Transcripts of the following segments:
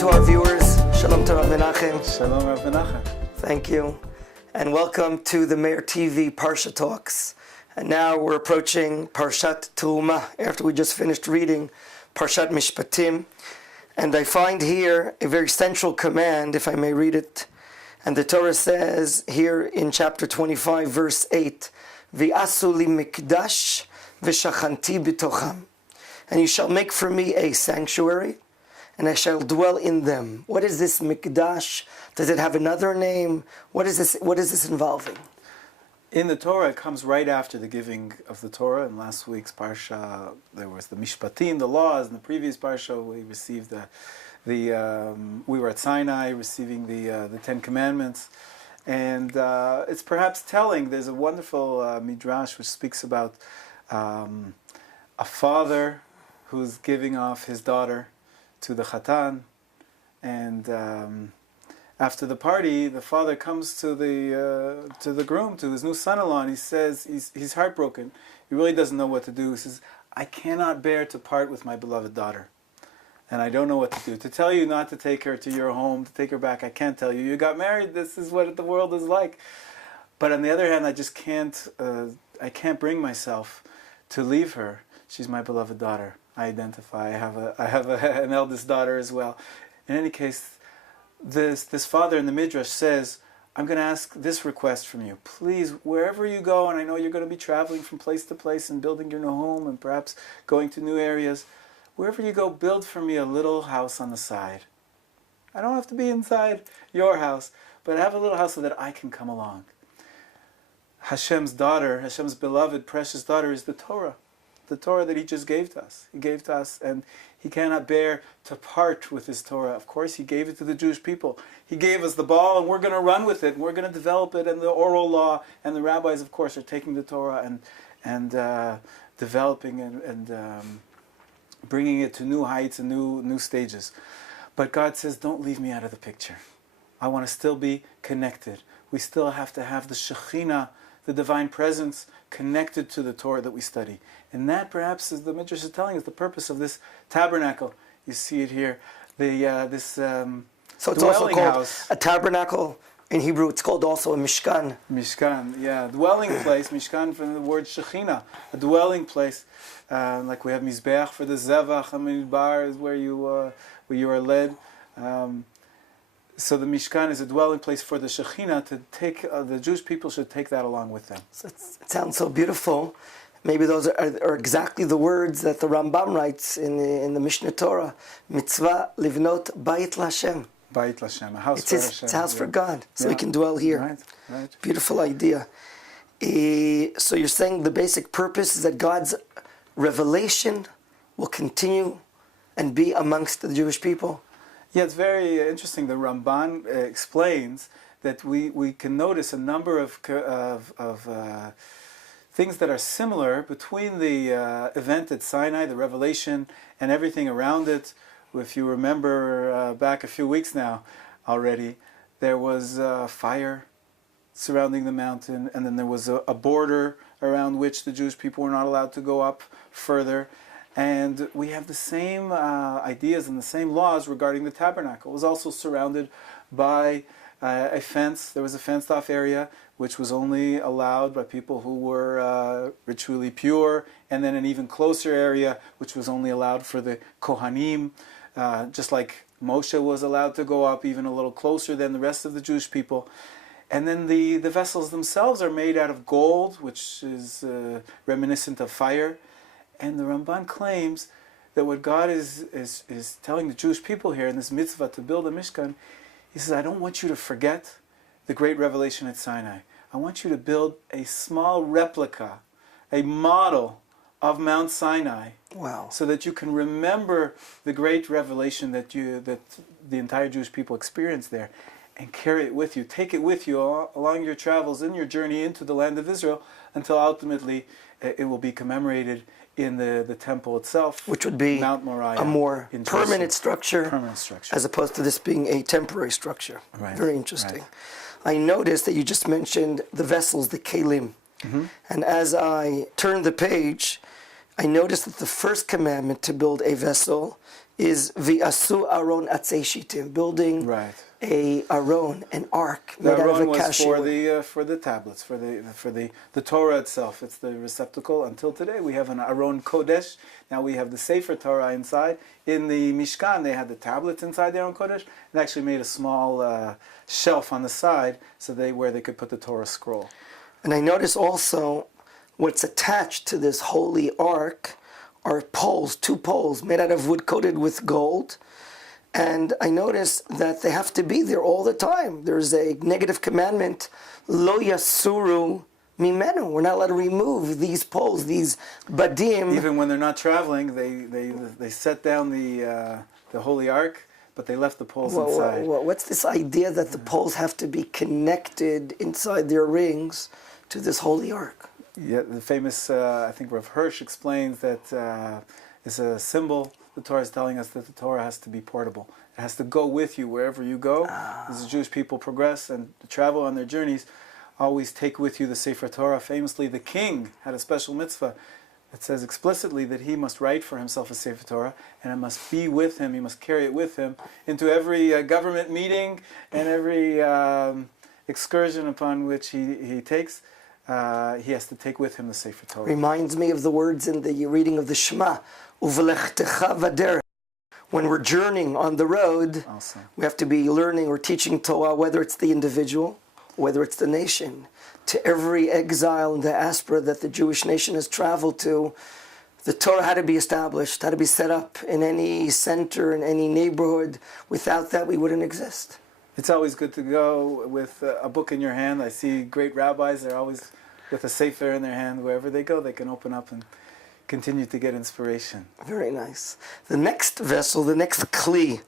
to our viewers. Shalom to Rav Menachem. Shalom, Rav Menachem. Thank you. And welcome to the Meir TV Parsha Talks. And now we're approaching Parshat Teruma, after we just finished reading Parshat Mishpatim. And I find here a very central command, if I may read it. And the Torah says here in chapter 25, verse 8, V'asu li mikdash v'shachanti b'tocham. And you shall make for me a sanctuary, and I shall dwell in them. What is this mikdash? Does it have another name? What is this involving? In the Torah, it comes right after the giving of the Torah. In last week's Parsha, there was the Mishpatim, the laws. In the previous Parsha, we received we were at Sinai receiving the Ten Commandments. And it's perhaps telling, there's a wonderful midrash which speaks about a father who's giving off his daughter to the Chatan, and after the party, the father comes to the groom, to his new son-in-law, and he says he's heartbroken. He really doesn't know what to do. He says, "I cannot bear to part with my beloved daughter, and I don't know what to do. To tell you not to take her to your home, to take her back, I can't tell you. You got married. This is what the world is like. But on the other hand, I just can't. I can't bring myself to leave her. She's my beloved daughter. I identify. I have an eldest daughter as well. In any case, this father in the midrash says, I'm going to ask this request from you. Please, wherever you go, and I know you're going to be traveling from place to place and building your new home and perhaps going to new areas, wherever you go, build for me a little house on the side. I don't have to be inside your house, but have a little house so that I can come along. Hashem's daughter, Hashem's beloved, precious daughter is the Torah that He just gave to us. He gave to us, and He cannot bear to part with His Torah. Of course, He gave it to the Jewish people. He gave us the ball, and we're going to run with it, and we're going to develop it, and the oral law, and the rabbis, of course, are taking the Torah and developing and bringing it to new heights and new stages. But God says, don't leave me out of the picture. I want to still be connected. We still have to have the Shekhinah, the divine presence, connected to the Torah that we study. And that perhaps is the Midrash is telling us the purpose of this tabernacle. You see it here. This So it's dwelling also called house. a tabernacle. In Hebrew, it's called also a mishkan. Mishkan, yeah, dwelling place. Mishkan from the word Shekhinah, a dwelling place. Like we have Mizbeach for the Zevach, Hamidbar is where you are led. So the Mishkan is a dwelling place for the Shekhinah to take. The Jewish people should take that along with them. So it sounds so beautiful. Maybe those are exactly the words that the Rambam writes in the Mishnah Torah. Mitzvah livnot bayit l'Hashem. Bayit l'Hashem, a house It's for his Hashem. it's a house for Yeah. God, so Yeah. He can dwell here. Right. Beautiful idea. So you're saying the basic purpose is that God's revelation will continue and be amongst the Jewish people? Yeah, it's very interesting. The Ramban explains that we can notice a number of things that are similar between the event at Sinai, the revelation, and everything around it. If you remember back a few weeks now already, there was fire surrounding the mountain, and then there was a border around which the Jewish people were not allowed to go up further. And we have the same ideas and the same laws regarding the tabernacle. It was also surrounded by a fence. There was a fenced-off area which was only allowed by people who were ritually pure, and then an even closer area which was only allowed for the Kohanim, just like Moshe was allowed to go up even a little closer than the rest of the Jewish people. And then the vessels themselves are made out of gold, which is reminiscent of fire. And the Ramban claims that what God is telling the Jewish people here in this mitzvah to build a Mishkan, He says, I don't want you to forget the great revelation at Sinai. I want you to build a small replica, a model of Mount Sinai. Wow. So that you can remember the great revelation that the entire Jewish people experienced there, and carry it with you. Take it with you along your travels, in your journey into the land of Israel, until ultimately it will be commemorated in the temple itself, Which would be Mount Moriah, a more in permanent Jerusalem. structure, as opposed to this being a temporary structure. Right, Very interesting. right. I noticed that you just mentioned the vessels, the kelim. Mm-hmm. And as I turned the page, I noticed that the first commandment to build a vessel is v'asu aron atzei shitim, building Right. a aron, an ark The made out of Aron a was cashew wood. for the tablets, for the Torah itself. It's the receptacle. Until today, we have an Aron Kodesh. Now we have the Sefer Torah inside. In the Mishkan, they had the tablets inside the Aron Kodesh, and actually made a small shelf on the side where they could put the Torah scroll. And I notice also what's attached to this holy ark are poles, two poles made out of wood coated with gold. And I notice that they have to be there all the time. There's a negative commandment, lo yasuru mimenu. We're not allowed to remove these poles, these badim. Even when they're not traveling, they set down the holy ark, but they left the poles inside. What's this idea that the poles have to be connected inside their rings to this holy ark? Yeah, the famous, I think Rav Hirsch explains that it's a symbol. The Torah is telling us that the Torah has to be portable. It has to go with you wherever you go. As the Jewish people progress and travel on their journeys, always take with you the Sefer Torah. Famously, the king had a special mitzvah that says explicitly that he must write for himself a Sefer Torah, and it must be with him, he must carry it with him into every government meeting and every excursion upon which he takes. He has to take with him the Sefer Torah. Reminds me of the words in the reading of the Shema. Uvelechtecha v'derech. When we're journeying on the road, Awesome. we have to be learning or teaching Torah, whether it's the individual, whether it's the nation. To every exile and diaspora that the Jewish nation has traveled to, the Torah had to be established, had to be set up in any center, in any neighborhood. Without that, we wouldn't exist. It's always good to go with a book in your hand. I see great rabbis, they're always with a sefer in their hand. Wherever they go, they can open up and continue to get inspiration. Very nice. The next vessel, the next kli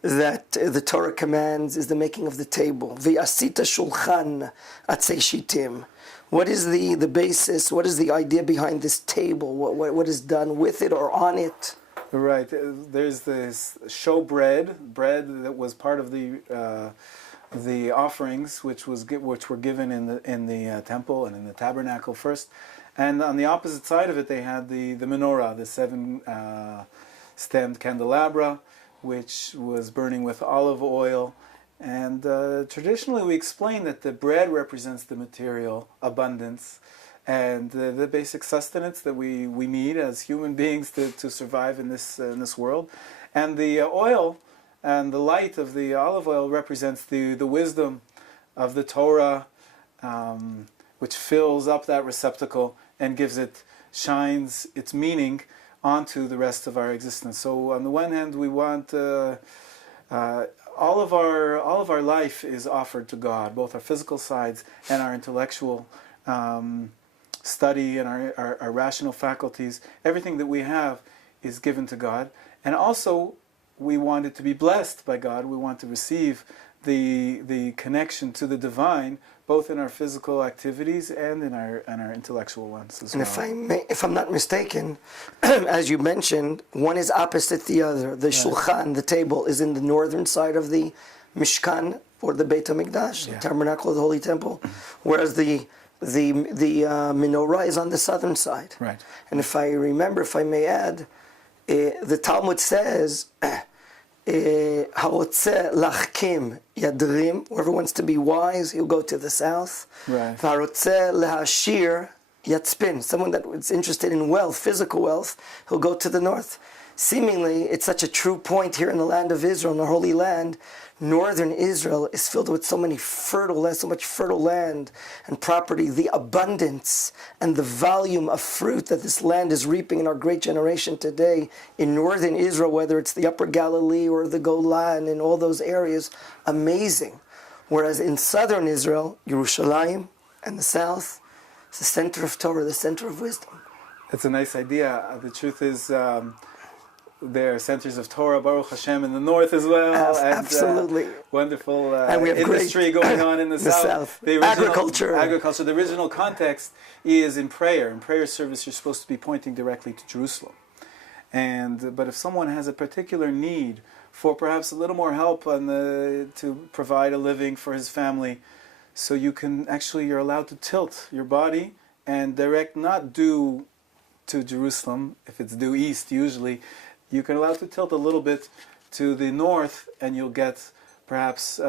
that the Torah commands is the making of the table. V'asita shulchan atzei shitim. What is the basis, what is the idea behind this table? What is done with it or on it? Right. There's this show bread that was part of the offerings, which were given in the temple and in the tabernacle first. And on the opposite side of it, they had the menorah, the seven stemmed candelabra, which was burning with olive oil. And traditionally, we explain that the bread represents the material abundance and the basic sustenance that we need as human beings to survive in this world. And the oil and the light of the olive oil represents the wisdom of the Torah, which fills up that receptacle and shines its meaning onto the rest of our existence. So on the one hand, we want all of our life is offered to God, both our physical sides and our intellectual study and our rational faculties. Everything that we have is given to God, and also we want it to be blessed by God. We want to receive the connection to the divine, both in our physical activities and in our intellectual ones as well. And if I'm not mistaken, as you mentioned, one is opposite the other. The shulchan, the table, is in the northern side of the Mishkan or the Beit HaMikdash, the tabernacle of the Holy Temple, whereas the menorah is on the southern side. Right. And if I remember, if I may add, the Talmud says, Harotze lachkim yadrim. Whoever wants to be wise, he'll go to the south. Right. Harotze lehashir yatspin. Someone that is interested in wealth, physical wealth, he'll go to the north. Seemingly, it's such a true point here in the land of Israel, in the Holy Land. Northern Israel is filled with so much fertile land and property. The abundance and the volume of fruit that this land is reaping in our great generation today in northern Israel, whether it's the Upper Galilee or the Golan and all those areas, amazing. Whereas in southern Israel, Yerushalayim and the south, it's the center of Torah, the center of wisdom. That's a nice idea. The truth is, there are centers of Torah, Baruch Hashem, in the north as well. Absolutely. Wonderful and we have industry going on in the south. The agriculture. The original context is in prayer. In prayer service, you're supposed to be pointing directly to Jerusalem. But if someone has a particular need for perhaps a little more help to provide a living for his family, so you're allowed to tilt your body and direct not due to Jerusalem. If it's due east, usually, you can allow it to tilt a little bit to the north, and you'll get perhaps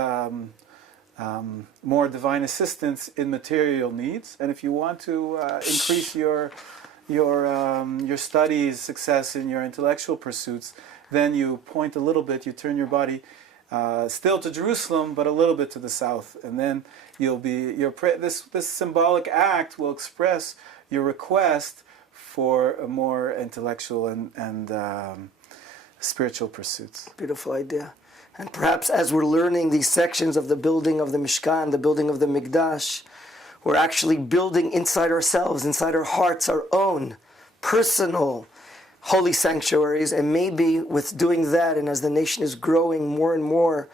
more divine assistance in material needs. And if you want to increase your studies, success in your intellectual pursuits, then you point a little bit, you turn your body still to Jerusalem, but a little bit to the south, and then you'll be this symbolic act will express your request for a more intellectual and spiritual pursuits. Beautiful idea. And perhaps as we're learning these sections of the building of the Mishkan, the building of the Mikdash, we're actually building inside ourselves, inside our hearts, our own personal holy sanctuaries. And maybe with doing that, and as the nation is growing more and more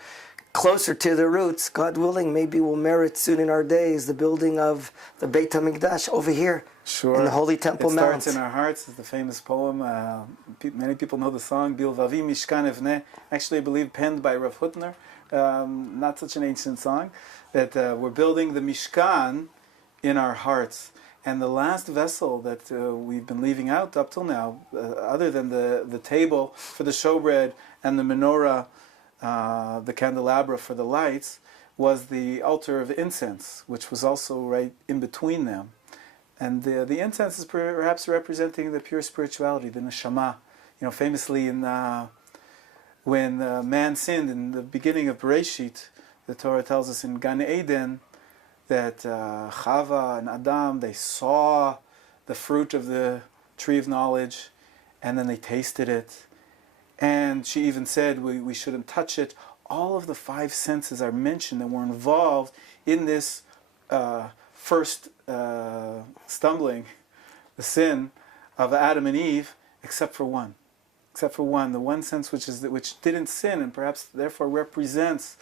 closer to the roots, God willing, maybe we'll merit soon in our days the building of the Beit HaMikdash over here. Sure. In the Holy Temple Mount. It starts in our hearts. It's the famous poem. Many people know the song, Bilvavi Mishkan Evneh, actually I believe penned by Rav Hutner. Not such an ancient song. That we're building the Mishkan in our hearts. And the last vessel that we've been leaving out up till now, other than the table for the showbread and the menorah, the candelabra for the lights, was the altar of incense, which was also right in between them. And the incense is perhaps representing the pure spirituality, the neshama. You know, famously when man sinned in the beginning of Bereshit, the Torah tells us in Gan Eden that Chava and Adam, they saw the fruit of the tree of knowledge, and then they tasted it. And she even said we shouldn't touch it. All of the five senses are mentioned and were involved in this first stumbling, the sin of Adam and Eve, except for one. Except for one, the one sense which didn't sin and perhaps therefore represents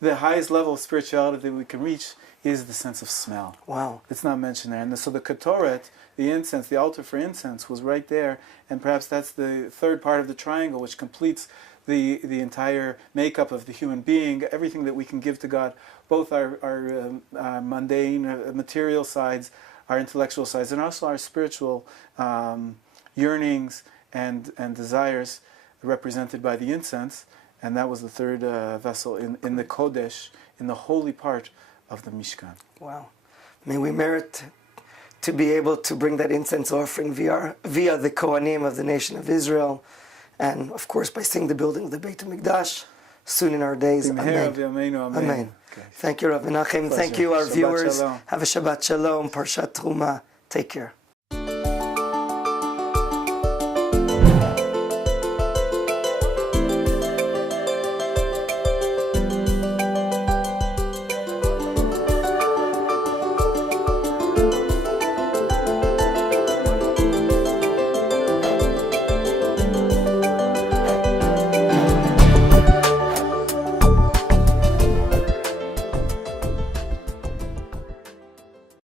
the highest level of spirituality that we can reach, is the sense of smell. Wow. It's not mentioned there. And so the ketoret, the incense, the altar for incense, was right there, and perhaps that's the third part of the triangle which completes the entire makeup of the human being, everything that we can give to God, both our mundane, material sides, our intellectual sides, and also our spiritual yearnings and desires represented by the incense. And that was the third vessel in the Kodesh, in the holy part of the Mishkan. Wow. May we merit to be able to bring that incense offering via the Kohanim of the nation of Israel, and of course by seeing the building of the Beit HaMikdash soon in our days. Amen. Amen. Okay. Thank you, Rav Menachem. Thank you, our Shabbat viewers. Shalom. Have a Shabbat Shalom. Parshat Teruma. Take care.